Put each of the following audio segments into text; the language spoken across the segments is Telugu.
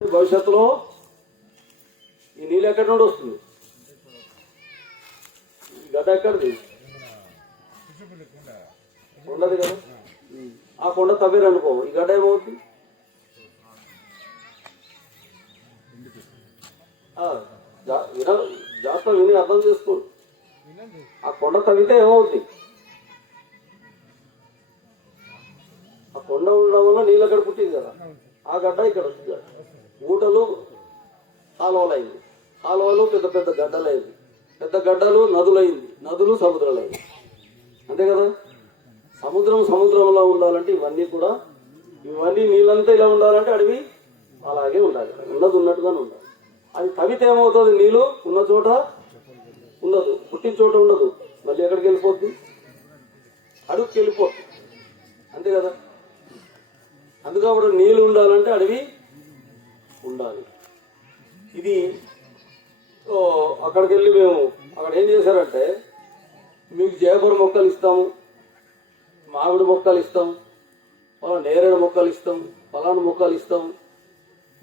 భవిష్యత్తులో ఈ నీళ్ళు ఎక్కడి నుండి వస్తుంది? గడ్డ ఎక్కడిది? ఉండదు కదా. ఆ కొండ తవ్వేరనుకో, ఈ గడ్డ ఏమవుతుంది? జాగ్రత్త విని అర్థం చేసుకో. ఆ కొండ తవ్వితే ఏమవుతుంది? ఆ కొండ ఉండడం వల్ల నీళ్ళు అక్కడ పుట్టింది కదా, ఆ గడ్డ ఇక్కడ వచ్చింది కదా. ఊటలు కాలువలైంది, కాలువలు పెద్ద పెద్ద గడ్డలైంది, పెద్ద గడ్డలు నదులైంది, నదులు సముద్రాలైంది. అంతే కదా. సముద్రంలో ఉండాలంటే ఇవన్నీ నీళ్ళంతా ఇలా ఉండాలంటే అడవి అలాగే ఉండాలి, ఉన్నది ఉన్నట్టుగానే ఉండాలి. అది తవ్వితే ఏమవుతుంది? నీళ్ళు ఉన్న చోట ఉండదు, పుట్టిన చోట ఉండదు, మళ్ళీ ఎక్కడికి వెళ్ళిపోద్ది? అడుగుకి వెళ్ళిపోద్ది. అంతే కదా. అందుకప్పుడు నీళ్ళు ఉండాలంటే అడవి ఉండాలి. ఇది అక్కడికి వెళ్ళి మేము అక్కడ ఏం చేశారంటే, మీకు జయపూర్ మొక్కలు ఇస్తాము, మామిడి మొక్కలు ఇస్తాం, నేరేడు మొక్కలు ఇస్తాం, పలానా మొక్కలు ఇస్తాం,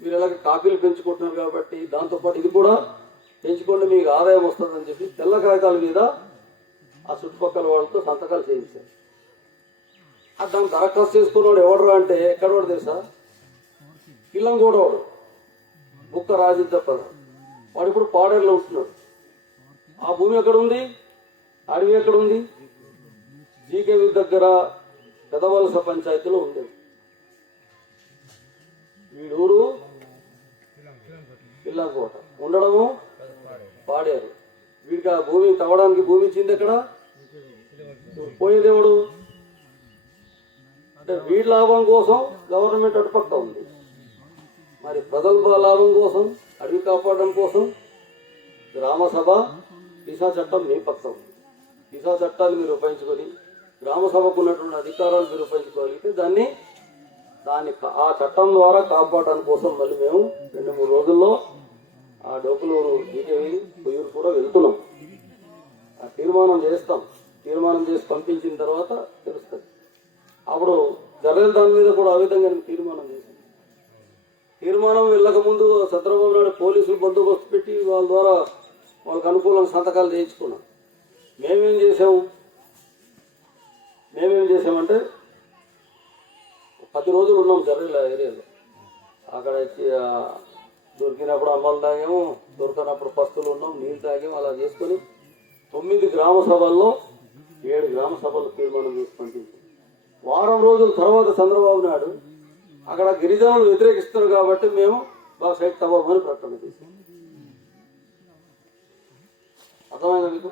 మీరు ఎలాగ కాపీలు పెంచుకుంటున్నారు కాబట్టి దాంతోపాటు ఇది కూడా పెంచుకోండి, మీకు ఆదాయం వస్తుందని చెప్పి తెల్ల కాగితాల మీద ఆ చుట్టుపక్కల వాళ్ళతో సంతకాలు చేయించారు. దాన్ని దరఖాస్తు చేసుకున్నవాడు ఎవడరా అంటే ఎక్కడ వాడు తెలుసా? ఇల్లంగూడ వాడు, బుక్క రాజిద్దప్ప. వాడు ఇప్పుడు పాడేరులో ఉంటున్నాడు. ఆ భూమి ఎక్కడ ఉంది? అడవి ఎక్కడ ఉంది? జీకేవి దగ్గర పెదవలస పంచాయతీలో ఉంది. వీడూరు ఇల్లంకోట, ఉండడము పాడేరు. వీడికి ఆ భూమి తవ్వడానికి భూమి ఇచ్చింది ఎక్కడ? పోయేదేవుడు. అంటే వీడి లాభం కోసం గవర్నమెంట్ అటుపక్క ఉంది, మరి ప్రజల లాభం కోసం, అడవి కాపాడడం కోసం గ్రామసభ దిశా చట్టం మీ పక్క ఉంది. దిశా చట్టాన్ని మీరు ఉపయోగించుకొని గ్రామ సభకు ఉన్నటువంటి అధికారాలు మీరు ఉపయోగించుకోగలిగితే దాన్ని ఆ చట్టం ద్వారా కాపాడడం కోసం మళ్ళీ మేము 2-3 రోజుల్లో ఆ డోకులూరు జీకేవి పొయ్యూరు కూడా వెళ్తున్నాం. ఆ తీర్మానం చేస్తాం. తీర్మానం చేసి పంపించిన తర్వాత తెలుస్తుంది. అప్పుడు జర్నల్ దాని మీద కూడా ఆ విధంగా తీర్మానం చేశాం. తీర్మానం వెళ్ళకముందు చంద్రబాబు నాయుడు పోలీసులు బందోబస్తు పెట్టి వాళ్ళ ద్వారా వాళ్ళకి అనుకూలంగా సంతకాలు చేయించుకున్నాం. మేమేం చేసామంటే 10 రోజులు ఉన్నాం జర్నల్ ఏరియాలో. అక్కడ దొరికినప్పుడు అమ్మలు తాగాము, దొరికినప్పుడు పస్తులు ఉన్నాం, నీళ్ళు తాగాము. అలా చేసుకొని 9 గ్రామ సభల్లో 7 గ్రామ సభలు తీర్మానం చేసి పంపించాం. వారం రోజుల తర్వాత చంద్రబాబు నాయుడు అక్కడ గిరిజనులు వ్యతిరేకిస్తున్నారు కాబట్టి మేము బాగా సైట్ తవ్వమని ప్రకటన చేశాం. అర్థమైందా మీకు?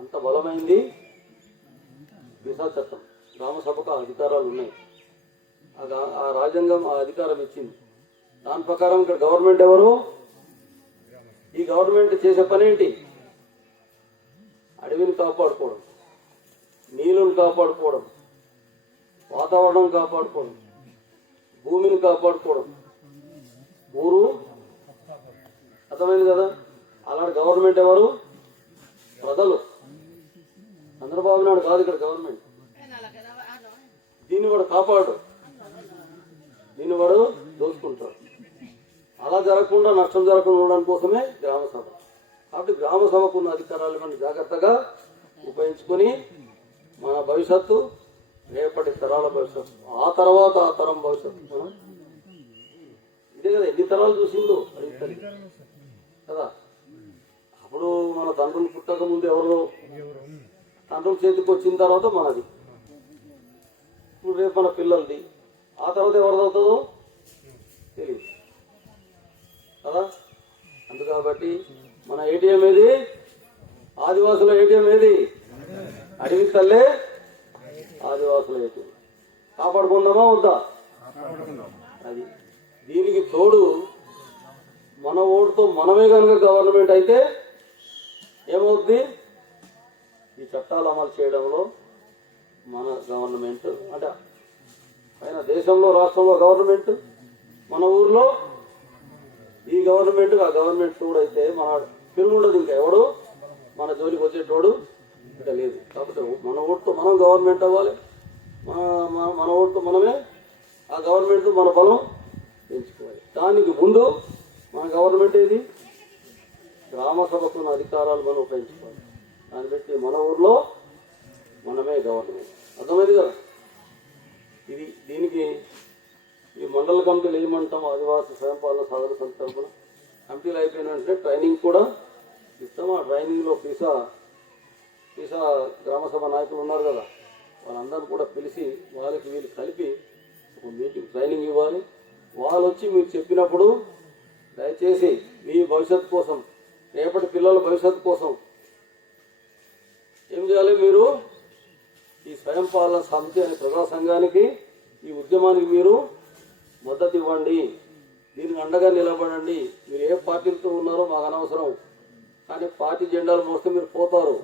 అంత బలమైంది దిశా చట్టం. గ్రామసభకు ఆ అధికారాలు ఉన్నాయి. ఆ రాజ్యాంగం ఆ అధికారం ఇచ్చింది. దాని ప్రకారం ఇక్కడ గవర్నమెంట్ ఎవరు? ఈ గవర్నమెంట్ చేసే పని ఏంటి? అడవిని కాపాడుకోవడం, నీళ్ళను కాపాడుకోవడం, వాతావరణం కాపాడుకోవడం, భూమిని కాపాడుకోవడం, ఊరు. అర్థమైంది కదా. అలాంటి గవర్నమెంట్ ఎవరు? ప్రజలు. చంద్రబాబు నాయుడు కాదు ఇక్కడ గవర్నమెంట్. దీన్ని వాడు కాపాడు, దీన్ని వాడు దోచుకుంటాడు. అలా జరగకుండా, నష్టం జరగకుండా ఉండడం కోసమే గ్రామసభ. కాబట్టి గ్రామసభకు ఉన్న అధికారాలు మనం జాగ్రత్తగా ఉపయోగించుకొని మన భవిష్యత్తు, రేపటి తరాల భవిష్యత్తు, ఆ తర్వాత ఆ తరం భవిష్యత్తు. ఇదే కదా, ఎన్ని తరాలు చూసిందో అడుగుతుంది కదా. అప్పుడు మన తండ్రులు పుట్టక ముందు ఎవరో, తండ్రుల చేతికి వచ్చిన తర్వాత మనది, ఇప్పుడు రేపు మన పిల్లలది, ఆ తర్వాత ఎవరిది అవుతుందో తెలియదు కదా. అందుకాబట్టి మన ఏటీఎం ఏది? ఆదివాసుల ఏటీఎం ఏది? అడవి తల్లే ఆదివాసుల ఏటీఎం. కాపాడుకుందామా వద్దా? అది. దీనికి తోడు మన ఓటుతో మనమే కనుక గవర్నమెంట్ అయితే ఏమవుద్ది? ఈ చట్టాలు అమలు చేయడంలో మన గవర్నమెంట్, అంటే పైన దేశంలో, రాష్ట్రంలో గవర్నమెంట్, మన ఊర్లో ఈ గవర్నమెంట్, ఆ గవర్నమెంట్ తోడైతే మన తిరుగుండదు. ఇంకా ఎవడు మన జోలికి వచ్చేటోడు ఇంకా లేదు. కాకపోతే మన ఓటుతో మనం గవర్నమెంట్ అవ్వాలి. మన ఓటుతో మనమే ఆ గవర్నమెంట్ మన బలం పెంచుకోవాలి. దానికి ముందు మన గవర్నమెంట్ ఏది, గ్రామ సభకు ఉన్న అధికారాలు మనం ఉపయోగించుకోవాలి. దాన్ని బట్టి మన ఊర్లో మనమే గవర్నమెంట్. అర్థమైంది కదా. దీనికి ఈ మండల కమిటీలు ఏమంటాం, ఆదివాసీ స్వయంపాలన సాధన సమితి తరఫున కమిటీలు అయిపోయిన వెంటనే ట్రైనింగ్ కూడా ఇస్తాం. ఆ ట్రైనింగ్లో పీసా గ్రామసభ నాయకులు ఉన్నారు కదా, వాళ్ళందరూ కూడా పిలిచి వాళ్ళకి వీళ్ళు కలిపి ఒక మీటింగ్ ట్రైనింగ్ ఇవ్వాలి. వాళ్ళు వచ్చి మీరు చెప్పినప్పుడు దయచేసి మీ భవిష్యత్తు కోసం, రేపటి పిల్లల భవిష్యత్తు కోసం ఏం చేయాలి, మీరు ఈ స్వయం పాలన సమితి అనే ప్రజా సంఘానికి, ఈ ఉద్యమానికి మీరు మద్దతు ఇవ్వండి, దీనికి అండగా నిలబడండి. మీరు ఏ పార్టీలతో ఉన్నారో మాకు అనవసరం, కానీ పార్టీ జెండాలు మోస్తే మీరు పోతారు.